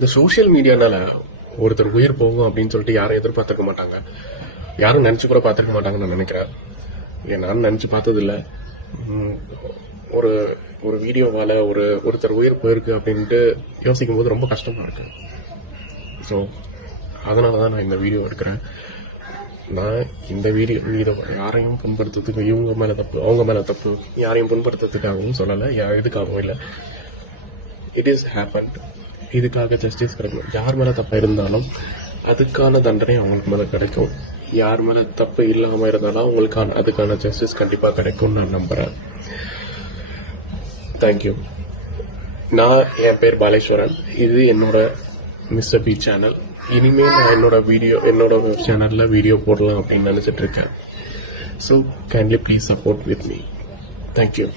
இந்த சோசியல் மீடியானால ஒருத்தர் உயிர் போகும் அப்படின்னு சொல்லிட்டு யாரும் எதிர்பார்த்திருக்க மாட்டாங்க, யாரும் நினைச்சு கூட பார்த்திருக்க மாட்டாங்கன்னு நான் நினைக்கிறேன். நான் நினைச்சு பார்த்ததில்ல. ஒரு ஒரு வீடியோவால ஒருத்தர் உயிர் போயிருக்கு அப்படின்ட்டு யோசிக்கும் போது ரொம்ப கஷ்டமா இருக்கு. ஸோ அதனாலதான் நான் இந்த வீடியோ எடுக்கிறேன். நான் இந்த வீடியோ யாரையும் புண்படுத்துறதுக்கு, இவங்க மேல தப்பு அவங்க மேல தப்பு, யாரையும் புண்படுத்துறதுக்காகவும் சொல்லலை, எதுக்காகவும் இல்லை. It is happened. இதுக்காக ஜஸ்டிஸ் கிடைக்கும். யார் மேல தப்பு இருந்தாலும் அதுக்கான தண்டனை அவங்களுக்கு மேல கிடைக்கும். யார் மேல தப்பு இல்லாம இருந்தாலும் அவங்களுக்கான அதுக்கான ஜஸ்டிஸ் கண்டிப்பா கிடைக்கும் நான் நம்புறேன். தேங்க்யூ. என் பேர் பாலேஸ்வரன். இது என்னோட மிஸ்டர் பி சேனல். இனிமே நான் என்னோட சேனல்ல வீடியோ போடலாம் அப்படின்னு நினைச்சிட்டு இருக்கேன். So kindly please support with me. Thank you.